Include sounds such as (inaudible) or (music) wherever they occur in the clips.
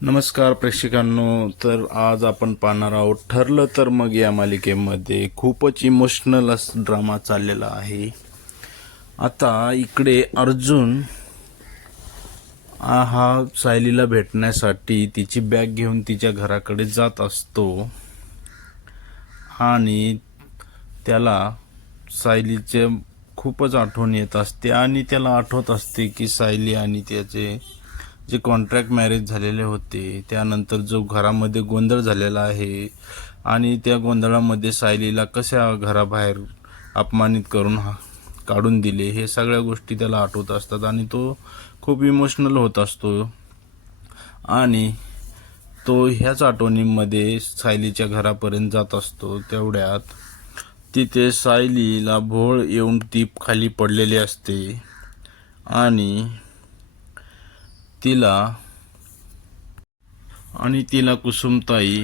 नमस्कार प्रेक्षकांनो तर आज आपण पाहणार आहोत ठरलं तर मग या मालिकेमध्ये खूपच इमोशनल असा ड्रामा चाललेला आहे. आता इकडे अर्जुन हा सायलीला भेटण्यासाठी तिची बॅग घेऊन तिच्या घराकडे जात असतो आणि त्याला सायलीचे खूपच आठवण येत असते आणि त्याला आठवत असते की सायली आणि त्याचे जे कॉन्ट्रॅक्ट मॅरेज झालेले होते त्यानंतर जो घरामध्ये गोंधळ झालेला आहे आणि त्या गोंधळामध्ये सायलीला कशा घराबाहेर अपमानित करून हा- काढून दिले हे सगळ्या गोष्टी त्याला आठवत असतात आणि तो खूप इमोशनल होत असतो. आणि तो ह्याच आठवणीमध्ये सायलीच्या घरापर्यंत जात असतो. तेवढ्यात तिथे सायलीला भोळ येऊन ती खाली पडलेली असते आणि तिला आणि तिला कुसुमताई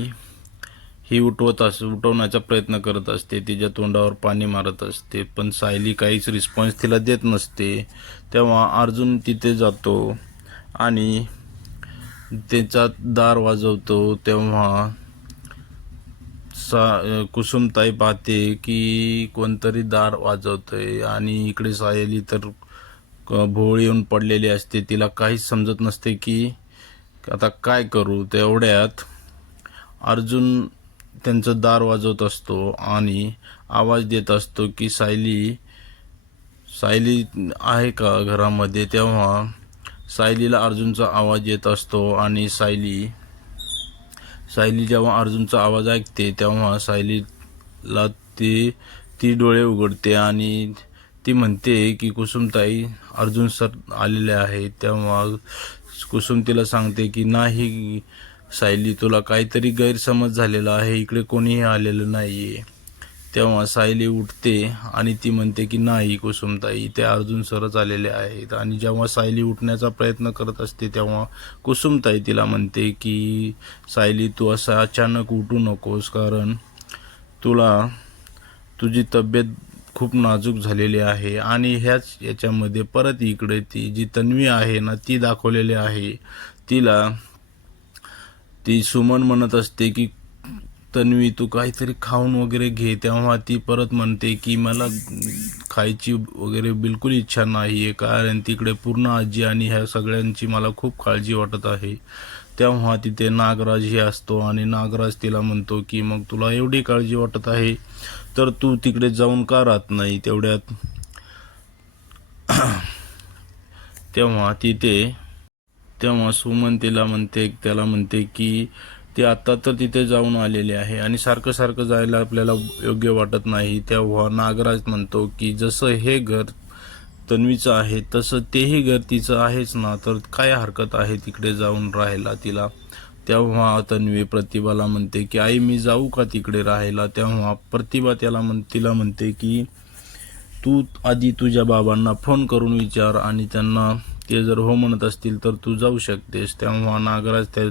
ही उठवत अस उठवण्याचा प्रयत्न करत असते. तिच्या तोंडावर पाणी मारत असते. पण सायली काहीच रिस्पॉन्स तिला देत नसते. तेव्हा अर्जुन तिथे जातो आणि त्याचा दार वाजवतो. तेव्हा सा कुसुमताई पाहते की कोणतरी दार वाजवतंय. आणि इकडे सायली तर भोळ येऊन पडलेली असते. तिला काहीच समजत नसते की आता काय करू? तेवढ्यात अर्जुन त्यांचं दार वाजवत असतो आणि आवाज देत असतो की सायली सायली आहे का घरामध्ये? तेव्हा सायलीला अर्जुनचा आवाज येत असतो आणि सायली सायली जेव्हा अर्जुनचा आवाज ऐकते तेव्हा सायलीला ती ती डोळे उघडते आणि ती म्हणते की कुसुमताई अर्जुन सर आलेले आहेत तेव्हा कुसुम तिला सांगते की नाही सायली तुला काहीतरी गैरसमज झालेला आहे इकडे कोणीही आलेलं नाही आहे तेव्हा सायली उठते आणि ती म्हणते की नाही कुसुमताई ते अर्जुन सरच आलेले आहेत. आणि जेव्हा सायली उठण्याचा प्रयत्न करत असते तेव्हा कुसुमताई तिला म्हणते की सायली तू असं अचानक उठू नकोस कारण तुला तुझी तब्येत खूप नाजूक झालेली आहे आणि ह्याच याच्यामध्ये परत इकडे ती जी तन्वी आहे ना ती दाखवलेली आहे. तिला ती सुमन म्हणत असते की तन्वी तू काहीतरी खाऊन वगैरे घे. तेव्हा ती परत म्हणते की मला खायची वगैरे बिलकुल इच्छा नाही आहे कारण तिकडे पूर्ण आजी आणि ह्या सगळ्यांची मला खूप काळजी वाटत आहे. तेव्हा तिथे नागराजही असतो आणि नागराज तिला म्हणतो की मग तुला एवढी काळजी वाटत आहे? तर तू तिकडे जाऊन का राहत नाही तेवढ्यात? (clears throat) तेव्हा तिथे तेव्हा सुमन तिला म्हणते त्याला म्हणते की ते आत्ता तर तिथे जाऊन आलेले आहे आणि सारखं सारखं जायला आपल्याला योग्य वाटत नाही. तेव्हा नागराज म्हणतो की जसं हे घर तन्वीचं आहे तसं तेही घर तिचं आहेच ना. तर काय हरकत आहे तिकडे जाऊन राहायला तिला? तेव्हा तन्वी प्रतिभाला म्हणते की आई मी जाऊ का तिकडे राहायला? तेव्हा प्रतिभा त्याला म्हण तिला म्हणते की तू आधी तुझ्या बाबांना फोन करून विचार आणि त्यांना ते जर हो म्हणत असतील तर तू जाऊ शकतेस. तेव्हा नागराज त्या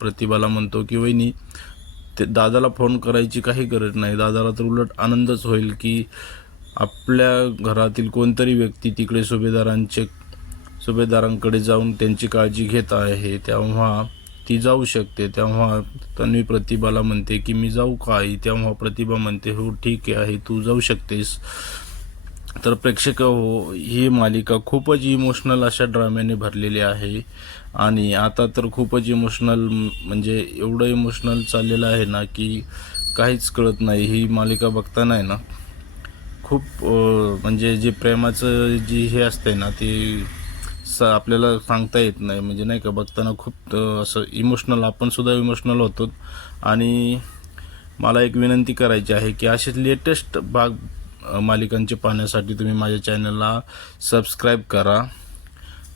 प्रतिभाला म्हणतो की वहिनी ते दादाला फोन करायची काही गरज नाही. दादाला तर उलट आनंदच होईल की आपल्या घरातील कोणतरी व्यक्ती तिकडे सुभेदारांचे सुभेदारांकडे जाऊन त्यांची काळजी घेत आहे तेव्हा ती जाऊ शकते. तेव्हा तन्वी प्रतिभाला म्हणते की मी जाऊ का आई? तेव्हा प्रतिभा म्हणते हो ठीक आहे तू जाऊ शकतेस. तर प्रेक्षक हो ही मालिका खूपच इमोशनल अशा ड्राम्याने भरलेली आहे. आणि आता तर खूपच इमोशनल म्हणजे एवढं इमोशनल चाललेलं आहे ना की काहीच कळत नाही. ही मालिका बघताना आहे ना खूप म्हणजे जे प्रेमाचं जी हे असते ना ते स आपल्याला सांगता येत नाही. म्हणजे नाही का बघताना खूप असं इमोशनल आपण सुद्धा इमोशनल होतो. आणि मला एक विनंती करायची आहे की असेच लेटेस्ट भाग मालिकांचे पाहण्यासाठी तुम्ही माझ्या चॅनलला सबस्क्राईब करा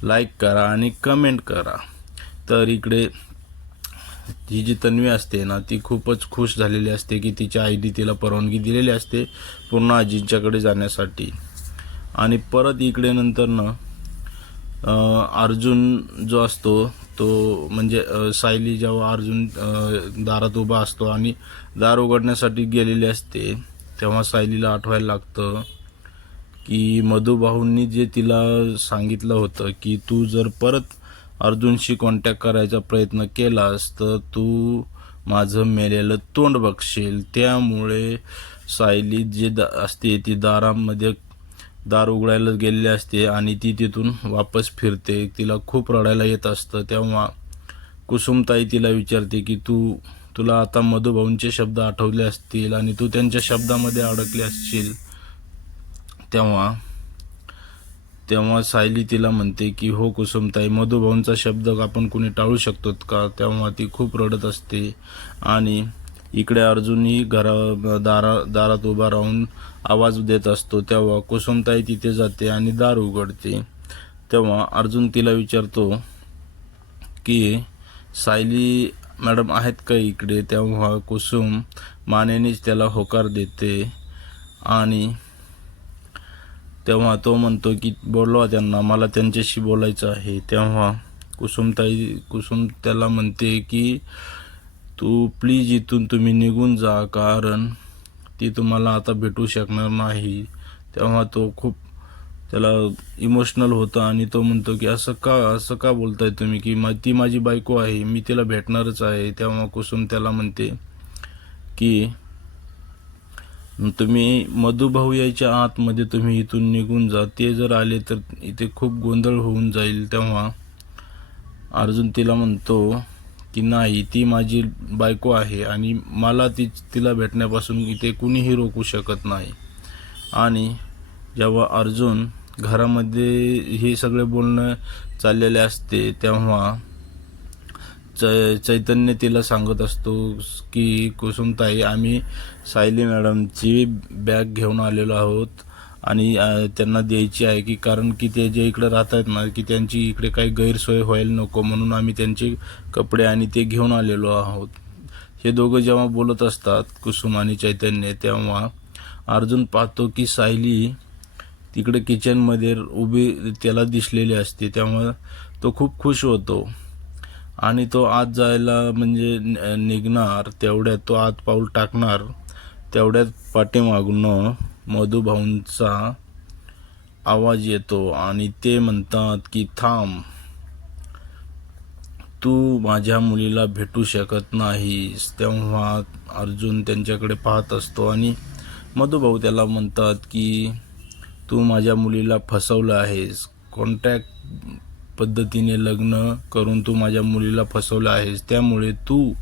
लाईक करा आणि कमेंट करा. तर इकडे ही जी तन्वी असते ना ती खूपच खुश झालेली असते की तिच्या आईने तिला परवानगी दिलेली असते पूर्ण आजींच्याकडे जाण्यासाठी. आणि परत इकडे नंतर ना अर्जुन जो असतो तो म्हणजे सायली जेव्हा अर्जुन दारात उभा असतो आणि दार उघडण्यासाठी गेलेली असते तेव्हा सायलीला आठवायला लागतं की मधुभाऊंनी जे तिला सांगितलं होतं की तू जर परत अर्जुनशी कॉन्टॅक्ट करायचा प्रयत्न केलास तर तू माझं मेलेलं तोंड बघशील. त्यामुळे सायली जे दा असते ती दारामध्ये दार उघडायला गेलेली असते आणि ती तिथून वापस फिरते. तिला खूप रडायला येत असतं. तेव्हा कुसुमताई तिला विचारते की तू तुला आता मधुभाऊंचे शब्द आठवले असतील आणि तू त्यांच्या शब्दामध्ये अडकले असशील? तेव्हा तेव्हा सायली तिला म्हणते की हो कुसुमताई मधुभाऊंचा शब्द आपण कुणी टाळू शकतो का? तेव्हा ती खूप रडत असते आणि इकडे अर्जुनही घरा दारा दारात उभा राहून आवाज देत असतो. तेव्हा कुसुमताई तिथे जाते आणि दार उघडते. तेव्हा अर्जुन तिला विचारतो की सायली मॅडम आहेत का इकडे? तेव्हा कुसुम मानेनेच त्याला होकार देते आणि तेव्हा तो म्हणतो की बोलवा त्यांना मला त्यांच्याशी बोलायचं आहे. तेव्हा कुसुमताई कुसुम त्याला म्हणते की तू प्लीज इथून तुम्ही निघून जा कारण ती तुम्हाला आता भेटू शकणार नाही. तेव्हा तो खूप त्याला इमोशनल होता आणि तो म्हणतो की असं का असं का बोलताय तुम्ही की मा ती माझी बायको आहे मी तिला भेटणारच आहे. तेव्हा कुसुम त्याला म्हणते की तुम्ही मधुभाऊ यायच्या आतमध्ये तुम्ही इथून निघून जा. ते जर आले तर इथे खूप गोंधळ होऊन जाईल तेव्हा. अर्जुन तिला म्हणतो की नाही ती माझी बायको आहे आणि मला ती तिला भेटण्यापासून इथे कुणीही रोखू शकत नाही. आणि जेव्हा अर्जुन घरामध्ये हे सगळे बोलणं चाललेले असते तेव्हा चै चैतन्य तिला सांगत असतो की कुसुमताई आम्ही सायली मॅडमची बॅग घेऊन आलेलो आहोत आणि त्यांना द्यायची आहे की कारण की ते जे इकडे राहतात ना की त्यांची इकडे काही गैरसोय व्हायला नको म्हणून आम्ही त्यांचे कपडे आणि ते घेऊन आलेलो आहोत. हे दोघं जेव्हा बोलत असतात कुसुम आणि चैतन्य तेव्हा अर्जुन पाहतो की सायली तिकडे किचनमध्ये उभी त्याला दिसलेली असते. तेव्हा तो खूप खुश होतो. आणि तो आत जायला म्हणजे न- निघणार तेवढ्यात तो आत पाऊल टाकणार तेवढ्यात पाठीमागून मधुभाऊंचा आवाज येतो आणि ते म्हणतात की थांब तू माझ्या मुलीला भेटू शकत नाहीस. तेव्हा अर्जुन त्यांच्याकडे पाहत असतो आणि मधुभाऊ त्याला म्हणतात की तू माझ्या मुलीला फसवलं आहेस. कॉन्टॅक्ट पद्धतीने लग्न करून तू माझ्या मुलीला फसवलं आहेस त्यामुळे तू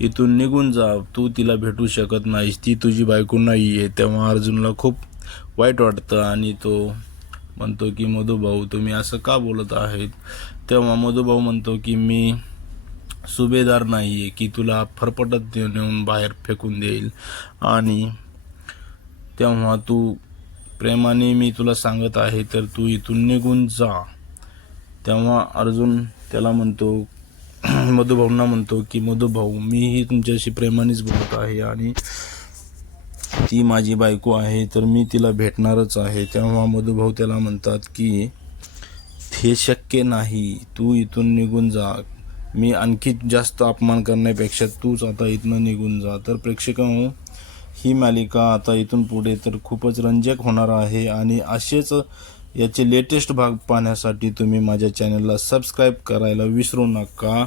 इथून निघून जा. तू तिला भेटू शकत नाहीस. ती तुझी बायको नाही आहे तेव्हा अर्जुनला खूप वाईट वाटतं आणि तो म्हणतो की मधुभाऊ तुम्ही असं का बोलत आहेत? तेव्हा मधुभाऊ म्हणतो की मी सुभेदार नाही आहे की तुला फरफटत नेऊन बाहेर फेकून देईल. आणि तेव्हा तू प्रेमाने मी तुला सांगत आहे तर तू इथून निघून जा. तेव्हा अर्जुन त्याला म्हणतो (clears throat) मधुभाऊंना म्हणतो की मधुभाऊ मीही तुमच्याशी प्रेमानेच बोलत आहे आणि ती माझी बायको आहे तर मी तिला भेटणारच आहे. तेव्हा मधुभाऊ त्याला म्हणतात की हे शक्य नाही तू इथून निघून जा. मी आणखी जास्त अपमान करण्यापेक्षा तूच आता इथनं निघून जा. तर प्रेक्षक ही मालिका आता इथून पुढे तर खूपच रंजक होणार आहे आणि असेच याचे लेटेस्ट भाग पाहण्यासाठी तुम्ही माझ्या चॅनलला सबस्क्राईब करायला विसरू नका.